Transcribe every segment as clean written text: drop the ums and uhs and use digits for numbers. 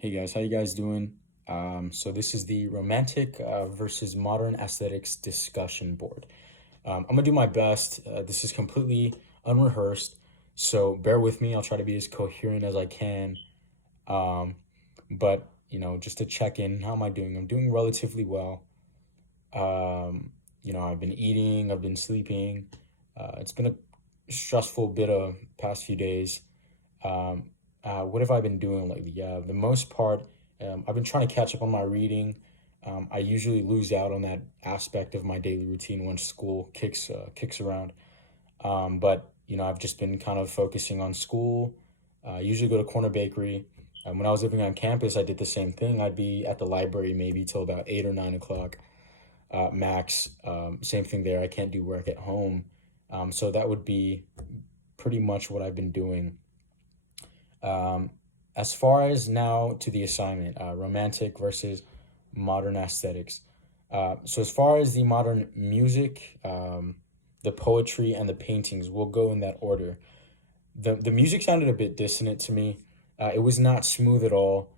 Hey guys, how you guys doing? So this is the romantic versus modern aesthetics discussion board. I'm gonna do my best. This is completely unrehearsed, so bear with me. I'll try to be as coherent as I can. Um, but just to check in, how am I doing? I'm doing relatively well. I've been eating, I've been sleeping. It's been a stressful bit of past few days. Um, what have I been doing lately? Yeah, the most part, I've been trying to catch up on my reading. I usually lose out on that aspect of my daily routine when school kicks around. But I've just been kind of focusing on school. I usually go to Corner Bakery. When I was living on campus, I did the same thing. I'd be at the library maybe till about 8 or 9 o'clock max. Same thing there. I can't do work at home, so that would be pretty much what I've been doing. Um, as far as now to the assignment, romantic versus modern aesthetics. So as far as the modern music, the poetry and the paintings, we'll go in that order. The music sounded a bit dissonant to me. It was not smooth at all,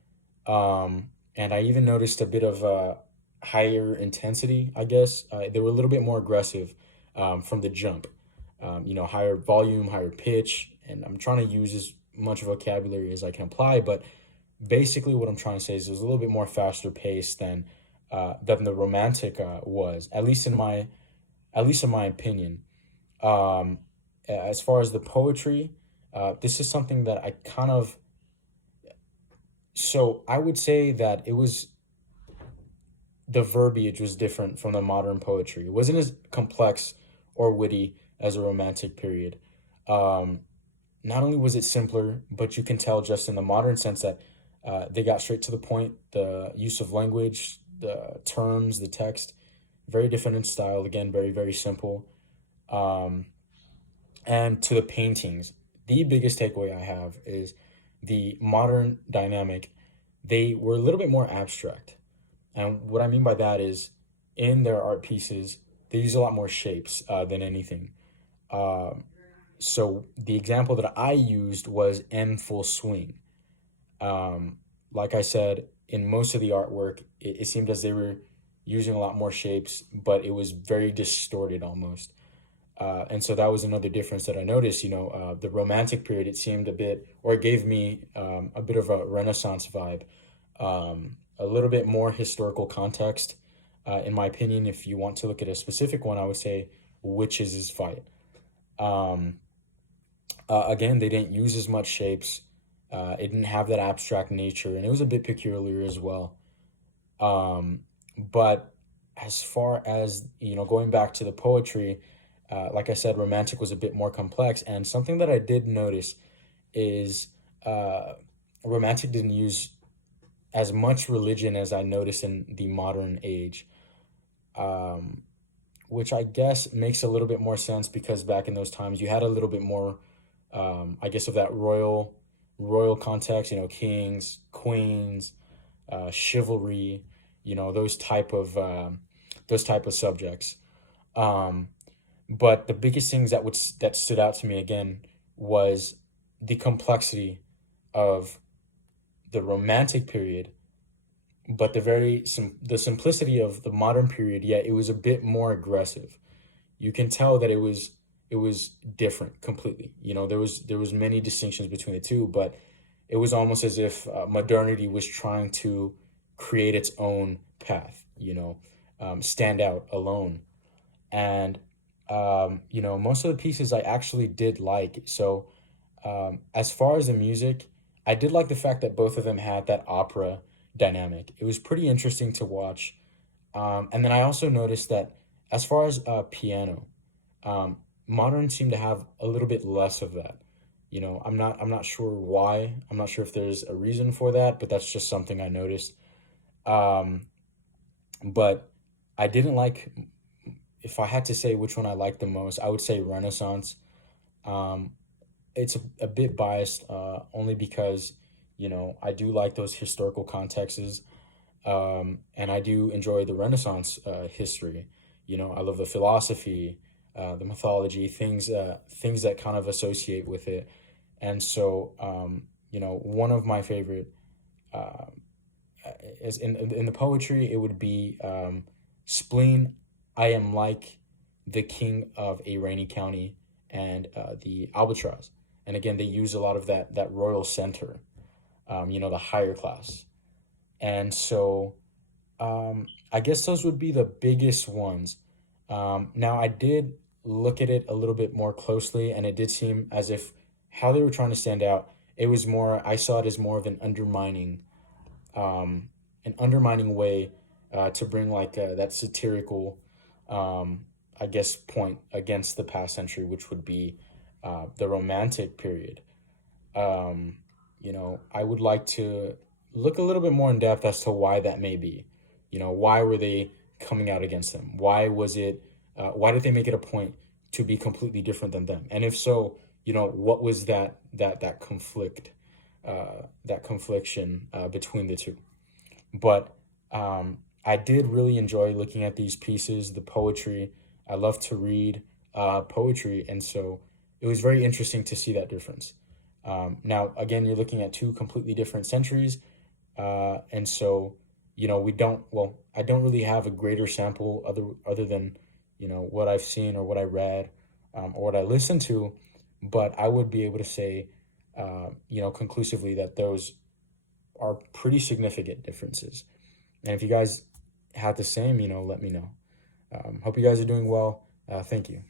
and I even noticed a bit of higher intensity. I guess they were a little bit more aggressive from the jump. Higher volume, higher pitch, and I'm trying to use as much vocabulary as I can apply. But basically, what I'm trying to say is it was a little bit more faster paced than the romantic was, at least in my opinion. Um, as far as the poetry, this is something that I kind of so I would say that it was the verbiage was different from the modern poetry. It wasn't as complex or witty as a romantic period. Um, Not only was it simpler, but you can tell just in the modern sense that they got straight to the point. The use of language, the terms, the text, very different in style. Again, very, very simple. Um, and to the paintings, the biggest takeaway I have is the modern dynamic. They were a little bit more abstract. And what I mean by that is in their art pieces, they use a lot more shapes than anything. Um, so the example that I used was "In Full Swing." Um, like I said, in most of the artwork, it seemed as they were using a lot more shapes, but it was very distorted almost. And so that was another difference that I noticed. The Romantic period, it seemed a bit, or it gave me a bit of a Renaissance vibe, a little bit more historical context. In my opinion, if you want to look at a specific one, I would say Witches' Fight. Um, Again, they didn't use as much shapes. It didn't have that abstract nature, and it was a bit peculiar as well. Um, but as far as going back to the poetry, like I said, romantic was a bit more complex, and something that I did notice is uh, romantic didn't use as much religion as I noticed in the modern age. Um, which I guess makes a little bit more sense because back in those times you had a little bit more, I guess, of that royal context. Kings, queens, chivalry. Those type of subjects. Um, but the biggest things that stood out to me again was the complexity of the romantic period, but the simplicity of the modern period. Yet it was a bit more aggressive. You can tell that it was different completely. There was many distinctions between the two, but it was almost as if modernity was trying to create its own path. Stand out alone. And most of the pieces I actually did like. So as far as the music, I did like the fact that both of them had that opera dynamic. It was pretty interesting to watch. And then I also noticed that as far as piano, um, modern seem to have a little bit less of that. I'm not sure why. I'm not sure if there's a reason for that, but that's just something I noticed. Um, but I didn't like, if I had to say which one I liked the most, I would say Renaissance. Um, it's a bit biased, only because, I do like those historical contexts. And I do enjoy the Renaissance history. I love the philosophy, the mythology, things that kind of associate with it. And so, one of my favorite uh, as in the poetry, it would be spleen. I am like the king of a rainy county, and the albatross. And again, they use a lot of that royal center, the higher class. And so I guess those would be the biggest ones. Now, I did look at it a little bit more closely, and it did seem as if how they were trying to stand out, it was more, I saw it as more of um, an undermining way to bring like that satirical, I guess, point against the past century, which would be the Romantic period. I would like to look a little bit more in depth as to why that may be. Why were they coming out against them? Why was it? Why did they make it a point to be completely different than them? And if so, what was that conflict, that confliction between the two? But I did really enjoy looking at these pieces, the poetry. I love to read poetry, and so it was very interesting to see that difference. Now, again, you're looking at two completely different centuries, and so we don't. Well, I don't really have a greater sample other than what I've seen or what I read or what I listened to, but I would be able to say, conclusively that those are pretty significant differences. And if you guys had the same, let me know. Hope you guys are doing well. Thank you.